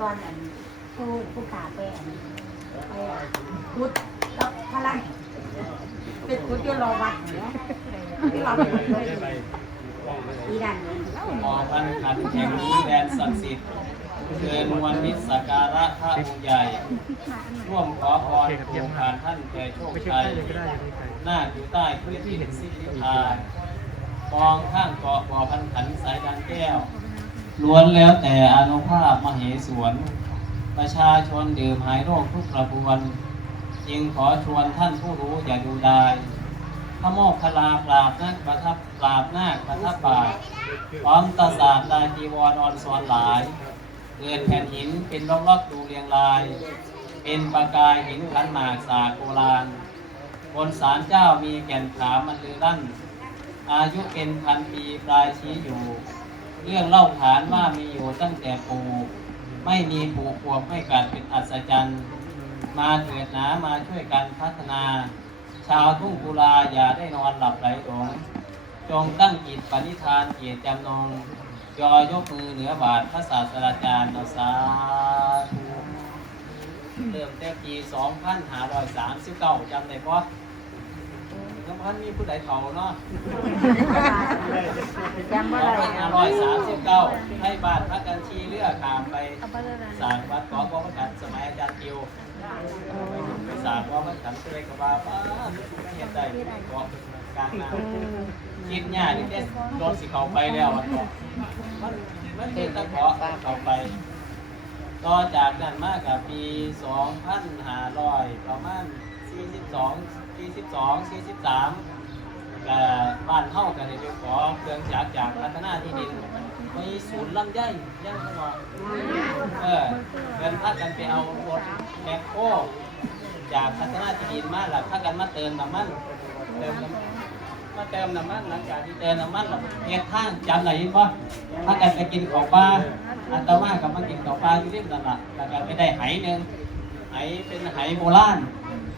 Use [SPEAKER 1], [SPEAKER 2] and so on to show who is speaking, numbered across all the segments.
[SPEAKER 1] ตอนอันผู้ผู้ขาไปอันไปพุทธแล้วพลังเป็นพุทธที่รอวัดเนาะที่เราเป็นเลยอีดันเนี่ย
[SPEAKER 2] หมอพันขันแห่งนี้แดนศักดิ์สิทธิ์เชิญวันนิสการะพระองค์ใหญ่ ร่วมขอพรครูผ่านท่านแก่โชค
[SPEAKER 3] ชั
[SPEAKER 2] ยหน้าอยู่ใต้พื้นที่เห็นสิริพากองข้างเกาะบ่อพันขันสายดังแก้ว ล้วนแล้วแต่อานุภาพมเหสวน ประชาชนดื่มหายโรคทุกกระบวนจึงขอชวนท่านผู้รู้อย่าดูดายพระโมกขลาปราบนาคประทับปราบนาคประทับบาทพร้อมตาสาดลายจีวรออนสอนหลายเกินแผ่นหินเป็นล็อกลอกดูเรียงราย เป็นประกายหินขันหมากสากโบราณบนศาลเจ้ามีแก่นขามันลือลั่น อายุเป็นพันปีปลายชี้อยู่ เรื่องเล่าขานว่ามีอยู่ตั้งแต่ปู่ไม่มีผูกพวกไม่กัดเป็นอัศจรรย์มาเถิดหนามาช่วยกันพัฒนา ชาวทุ่งกุลาอย่าได้นอนหลับไหลหลงจงตั้งจิตปณิธานเกียรติจำนงยอยกมือเหนือบาทพระศาสตราจารย์เอาสาธุเริ่มแต่ปี 2539จำได้ปะ น้ำพันมีผู้ใดเฒ่าเนาะ
[SPEAKER 1] จำว่า
[SPEAKER 2] สอง
[SPEAKER 1] อะไร
[SPEAKER 2] พันห้าร้อยสามสิบเก้าให้บ้านพักกันชีเลือกขามไปสร้างวัดขอพระประกันสมัยอาจารย์ติวไปสร้างว่ามันขันเสด็จกับว่าป้าเฮ็ดได้เกาะกลางน้ำคิดง่ายนี่เด็ดรถสิเขาไปแล้วอะเกาะมันมันเป็นตะเกาะเขาไปต่อจากนั้นมากกับปี2500ประมาณ 42 42 43ก็บ้านเฮากันได้ไปของเครื่องจักจากพัฒนาที่ดินมีศูนย์ลำไยยังเขาว่าเออเงินพากันไปเอารถแมคโครจากพัฒนาที่ดินมาแล้วพากันมาเติมน้ำมันเติมน้ำมาเติมน้ำมันหลังจากที่เติมน้ำมันแล้วเฮ็ดทางจำได้ยินป่ะพากันไปกินของปลาอัตมากับมากินของปลาอยู่ริมนั่นล่ะแล้วก็ไปได้ไหหนึงไหเป็นไหโบราณ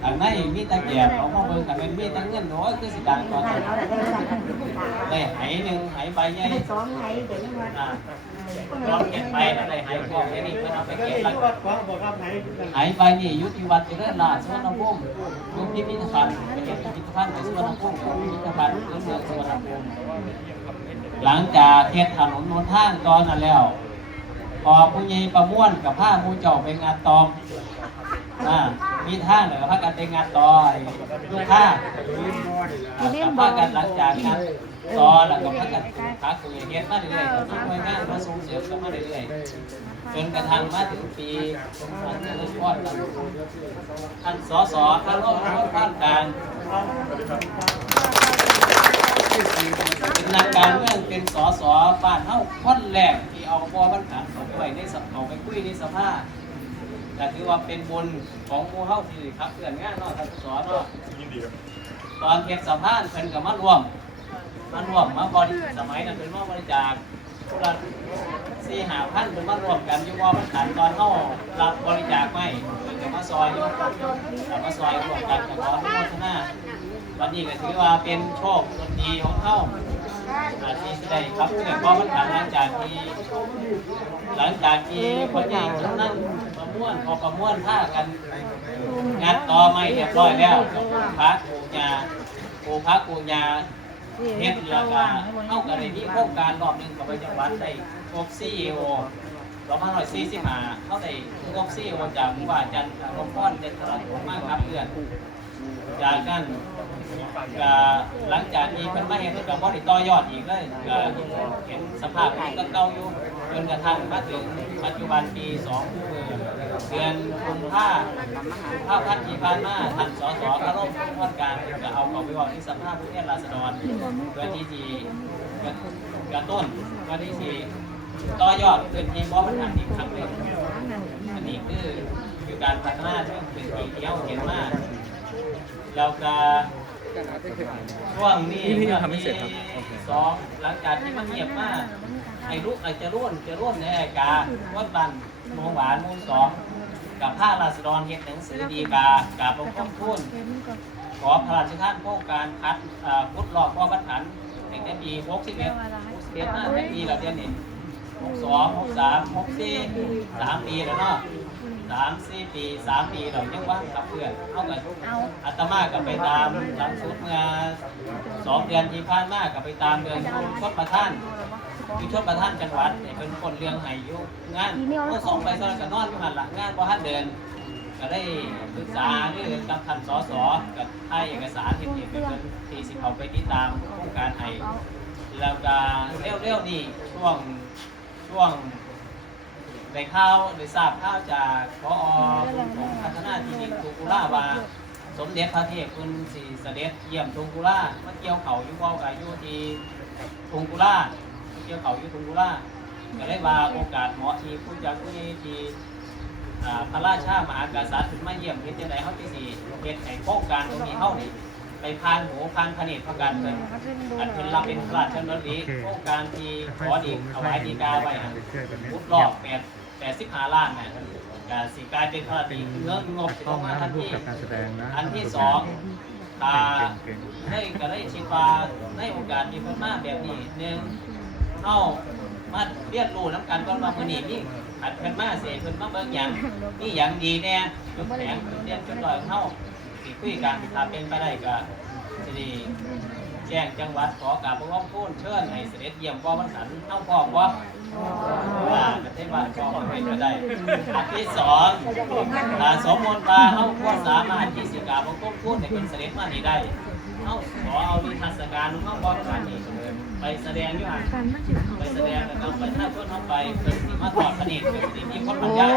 [SPEAKER 2] ข้างในมีตะเกียบเอามาเบิ่งกันเป็นมีตะเงินโอ้ยคือสิดังกว่า
[SPEAKER 1] ท่านเอาอะได้
[SPEAKER 2] ไหหนึ่งไหใบใหญ่
[SPEAKER 1] สองไหเดี๋ยวนี้ว่า
[SPEAKER 2] ลองเก็บไปแล้วได้ไหกองแค่นี้เพิ่นเอาไปเก็บแล้ว
[SPEAKER 3] วัดขวางบอกครับไหน
[SPEAKER 2] ไหใบนี่ยุติวัดเจริญราชสวนภูมิยุพิพิธภัณฑ์ไปเก็บพิพิธภัณฑ์ไปสวนภูมิพิพิธภัณฑ์เมืองเมืองสวนภูมิหลังจากเทศถนนหนทางตอนนั้นแล้วพอผู้ใหญ่ประม่วนกับผ้าผู้เจ้าไปงานตอม อ่ามีท่าเหนือพากันไปงานตอไอ้ลูกค้ากับพากันหลังจากนั้นต่อแล้วก็พากันพักคุยเฮ็ดมาเรื่อยๆก็มีหน่วยงานมาส่งเสริมกันมาเรื่อยๆจนกระทั่งมาถึงปีอันนี้เลยพอดท่านสสท่านรองผู้ว่าการเป็นนักการเมืองเป็นสสบ้านเฮาคนแรกที่เอาบ่บรรหารเขาไปในสภาไปคุยในสภา ก็ถือว่าเป็นบุญของหมู่เฮาที่ขับเคลื่อนงานเนาะท่านสสเนาะตอนเก็บสัมภาษณ์เพิ่นก็มาร่วมมาร่วมมาบริสมัยนั้นเป็นมาบริจาคคนละสี่หาพันเป็นมาร่วมกันอยู่ว่ามันขันตอนเฮารับบริจาคไม่เพิ่นก็มาซอยอยู่แต่มาซอยร่วมกันกับขออนุโมทนาวันนี้ก็ถือว่าเป็นโชคดีของเฮา อาที่จะได้ครับเพื่อนเพราะมันขันหลังจากที่หลังจากที่คนใหญ่คนนั้นประม่วนพอประม่วนท่ากันงัดต่อไม่เรียบร้อยแล้วพระกูญาปูพระกูญาเฮ็ดแล้วก็เข้ากันในที่โครงการรอบหนึ่งกับไปจังหวัดได้ครบซีเอโอสองพันร้อยสี่สิบห้าเข้าได้ครบซีเอโอจากผู้ว่านจันทร์รมพรเด็ดตลาดมากครับเพื่อน จากนั้นก็หลังจากนี้เพิ่นมาเห็นกับบ่ได้ต่อยอดอีกเลยก็เห็นสภาพมันก็เก่าอยู่จนกระทั่งมาถึงปัจจุบันปี2เดือนกุมภาภาพันธ์ที่ผ่านมาท่านสสกระรบพรการก็เอาเข้าไปบอกที่สภาผู้แทนราษฎรเพื่อที่จะกระตุ้นเพื่อที่จะต่อยอดพื้นที่บ่มันหันอีกครั้งหนึงอันนี้คือคือการพัฒนาที่เป็นที่เที่ยวเห็นมาก แล้วก็ช่วงนี้
[SPEAKER 3] นี่พี่ยังทำไม่เสร็จครับโอเค
[SPEAKER 2] สองหลังจากที่มันเงียบมาก ไอ้ลูกไอ้จะร่วนจะร่วนในรายการวัดบันโมงหวานโมงสองกับผ้าราษฎรเฮ็ดหนังสือดีกากับหลวงพ่อทุนขอพระราชทานโครงการพัดอ่าพุทธรอบพ่อวัดขันตั้งแต่ปี61 61มาตั้งปีละเดือนนี้หกสองหกสามหกสี่สามปีแล้วเนาะ สามสี่ปีสามปีเรายังว่างกับเพื่อนเอากัน
[SPEAKER 1] เอา
[SPEAKER 2] อาตมากับไปตามหลังสุดเมื่อสองเดือนที่ผ่านมากับไปตามเดือนชดประท่านอยู่ชดประท่านจังหวัดเนี่ยเป็นคนเรื่องไหอยุงานเมื่อสองไปสลับกันนอนอยู่หันหลังงานพอท่านเดิน ก็ได้ปรึกษาเรื่องกับท่านสสกับให้เอกสารที่เป็นที่สิเขาไปติดตามโครงการไห้แล้วก็เร็วๆนี่ช่วงช่วง ได้ข่าวได้ทราบข่าวจากพอของพัฒนาที่ดินทุกุล่าว่าสมเด็จพระเทพคุณสีเสด็จเยี่ยมทุงกุล่ามาเกี่ยวเขาอยู่เว่าอายุที่ทุงกุล่ามาเกี่ยวเขาอยู่ทุงกุล่าก็เลยว่าโอกาสเหมาะที่ผู้จักผู้นี้ที่อ่าพระราชามหากษัตริย์ถึงมาเยี่ยมเฮ็ดจังไดเฮาที่สิเฮ็ดให้โครงการตรงนี้เฮานี่ไปพานหูพานพระเนตรพระกันเพิ่นอันเพิ่นรับเป็นพระราชดำริโครงการที่ขอดีถวายดีกาไว้หั่นพุทธรอบ8 85ล้านน่ะก็สิกลายเป็นพระราชเงินงบสิ
[SPEAKER 3] ต้
[SPEAKER 2] อ
[SPEAKER 3] อ
[SPEAKER 2] องมา
[SPEAKER 3] น
[SPEAKER 2] ทัน
[SPEAKER 3] รูป
[SPEAKER 2] ที
[SPEAKER 3] กับการแสดงนะ
[SPEAKER 2] อันที่สองอ่าได้ก็ได้ชิดว่าในโอกาสที่เพิ่นมาแบบนี้หนึ่งเฮามาเรียนรู้น้ำกันก่อนว่ามื้อนี้มีอัดเพิ่นมาเสิเพิ่นมาเบิ่งหยังมีหยังดีแน่จุดแข็งจุดเด่นจุดด้อยของเฮาสิคุยกันถ้าเป็นไปได้ก็สิได้ แจ้งจังหวัดขอกราบบังคมทูลเชิญให้เสด็จเยี่ยมบ่มันสันเฮาพร้อมบ่ว่าประเทศบ้านพร้อมเป็นไปได้อันที่สองถ้าสมมติว่าเฮาบ่สามารถที่สิกราบบังคมทูลให้เป็นเสด็จมานี่ได้เฮาขอเอานิทรรศการของเฮาบ่การนี่ไปแสดงอยู่หั่นไปแสดงแล้วก็ประชาชนเฮาไปเพิ่นสิมาทอดพระเนตรเพิ่นสิมีคนบรรยาย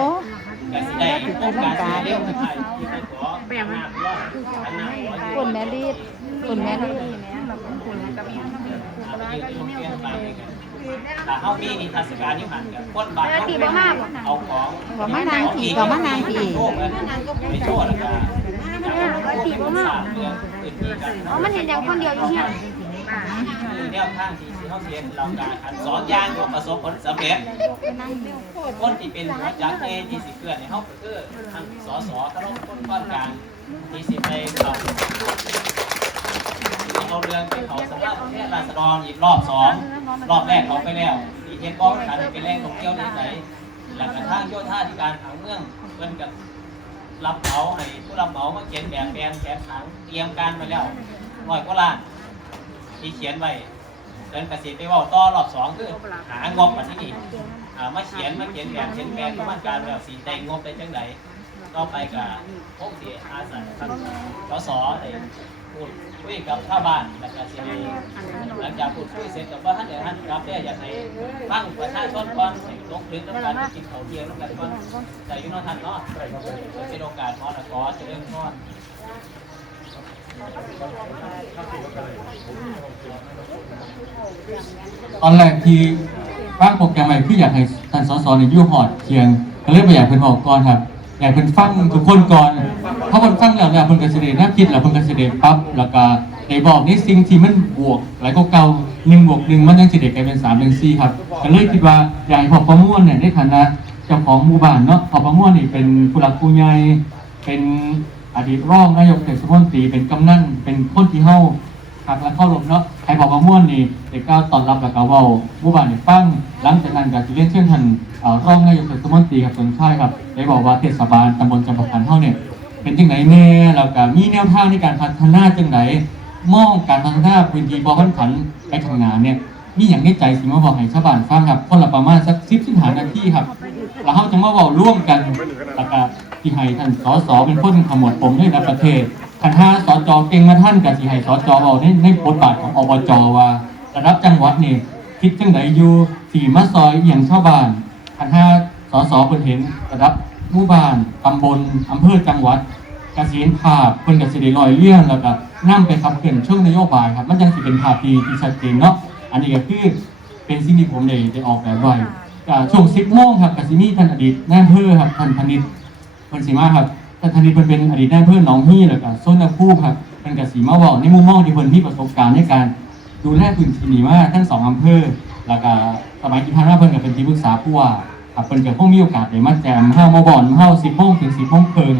[SPEAKER 2] ก็สิได้โอกาสที่เร็วที่ไทยที่ไปขออำนาจรอดอำนาจขออยู่
[SPEAKER 4] คนแม่รีดคนแม่รี
[SPEAKER 2] ถ้าเฮามีนิทรรศการอยู่หันก็คนบ้านเฮาไปเอาของ
[SPEAKER 4] ก็มานางผีก็มานางผี
[SPEAKER 2] โชคกันไปโชคแล้วก็ตีบ่มาก
[SPEAKER 4] มันเห็นอย่างคนเดียวอยู่เนี่ย
[SPEAKER 2] แนวทางที่เขาเรียนเราการอันสอนอย่างก็ประสบผลสำเร็จคนที่เป็นหัวจักเอที่สิเกิดในเขาก็คือทางสสตลอดคนก้อนกลางที่สิไปเขาเอาเรื่องไปเขา ประเทศราษฎรอีกรอบสองรอบแรกเขาไปแล้วที่เทศบอลการเป็นแรงท่องเที่ยวในไหนหลังจากทางโยธาธิการทางเมืองเพิ่นกับรับเหมาให้ผู้รับเหมามาเขียนแบบแผนแผนผังเตรียมการไปแล้วร้อยกว่าล้านที่เขียนไว้เดินกระสีไปว่าต่อรอบสองคือหางบมาที่นี่อ่ามาเขียนมาเขียนแบบเขียนแผนประมาณการแล้วสีได้งบได้จังไดต่อไปกับพวกที่อาสาท่านสสได้พูด คุยกับชาวบ้านแล้วก็สิให้หลังจากพูดคุยเสร็จกับว่าท่านเดี๋ยวท่านกลับได้อยากให้ฟังประชาชนก่อนให้ลงพื้นกับการกินข้าเทียงแล้วกันก่อนแต่ยุ่นอท่านเนาะเป็นโอกาสมอนะกอจะเริ่มต้น
[SPEAKER 5] ตอนแรกที่ร่างโปรแกรมใหม่คืออยากให้ท่านสสในยู่หอดเคียงก็เลยไปอยากเพิ่นบอกก่อนครับ อยากเพิ่นฟังทุกคนก่อน ถ้าเพิ่นฟังแล้วเนี่ยเพิ่นก็สิได้น่าคิดแล้วเพิ่นก็สิได้ปรับแล้วก็ได้บอกในสิ่งที่มันบวกหลายก็เก่าหนึ่งบวกหนึ่งมันยังสิได้กลายเป็นสามเป็นสี่ครับก็เลยคิดว่าอยากให้พอประมวลเนี่ยในฐานะเจ้าของหมู่บ้านเนาะพอประมวลนี่เป็นผู้หลักผู้ใหญ่เป็นอดีตรองนายกเทศมนตรีเป็นกำนันเป็นคนที่เฮาครับแล้วเข้าลมเนาะใครบอกว่าม่วนนี่เด็กก็ตอนรับแล้วก็เว้าหมู่บ้านนี่ฟังหลังจากนั้นก็สิเรียนเชิญท่าน เอ่อรองนายกเทศมนตรีครับสมชายครับได้บอกว่าเทศบาลตำบลจำปาขันเฮาเนี่ยเป็นจังไดแน่แล้วก็มีแนวทางในการพัฒนาจังไดมองการพัฒนาพื้นที่บ่อพันขันไปข้างหน้าเนี่ยมีอย่างในใจสิมาบอกให้ชาวบ้านฟังครับ คนละประมาณสัก10สิบหานาทีครับแล้วเฮาจะมาเว้าร่วมกันแล้วก็ที่ให้ท่านสสเป็นคนขมวดปมด้วยนะประเทศคันห้าสจเก่งมาท่านกับสิให้สจเอาในในบทบาทของอบจว่าระดับจังหวัดนี่คิดจังไดอยู่สี่มาซอยอย่างชาวบ้าน คันห้าสสเพิ่นเห็นระดับหมู่บ้านตำบลอำเภอจังหวัดกสิเห็นภาพเพิ่นก็สิได้ลอยเลี่ยงแล้วก็นำไปขับเคลื่อนเชิงนโยบายครับ มันจังสิเป็นภาพที่ที่ชัดเจนเนาะอันนี้ก็คือเป็นสิ่งที่ผมได้ได้ออกแบบไว้ก็ช่วง10โมงครับก็สิมีท่านอดีตนายอำเภอครับท่านพนิษฐ์เพิ่นสีมาครับท่านธนิตเพิ่นเป็นอดีตนายอำเพื่อนน้องฮี่แล้วก็ส้นนาคู่ครับเพิ่นก็สีมาเว้าในมุมมองที่เพิ่นมีประสบการณ์ในการดูแลพื้นที่นี้มาทั้งสองอำเภอแล้วก็สมัยที่ผ่านมาเพิ่นก็เป็นที่ปรึกษาผู้ว่า ครับเพิ่นก็คงมีโอกาสได้มาแจมเฮามาบ่อนเฮา10โมงถึง10โมงครึ่ง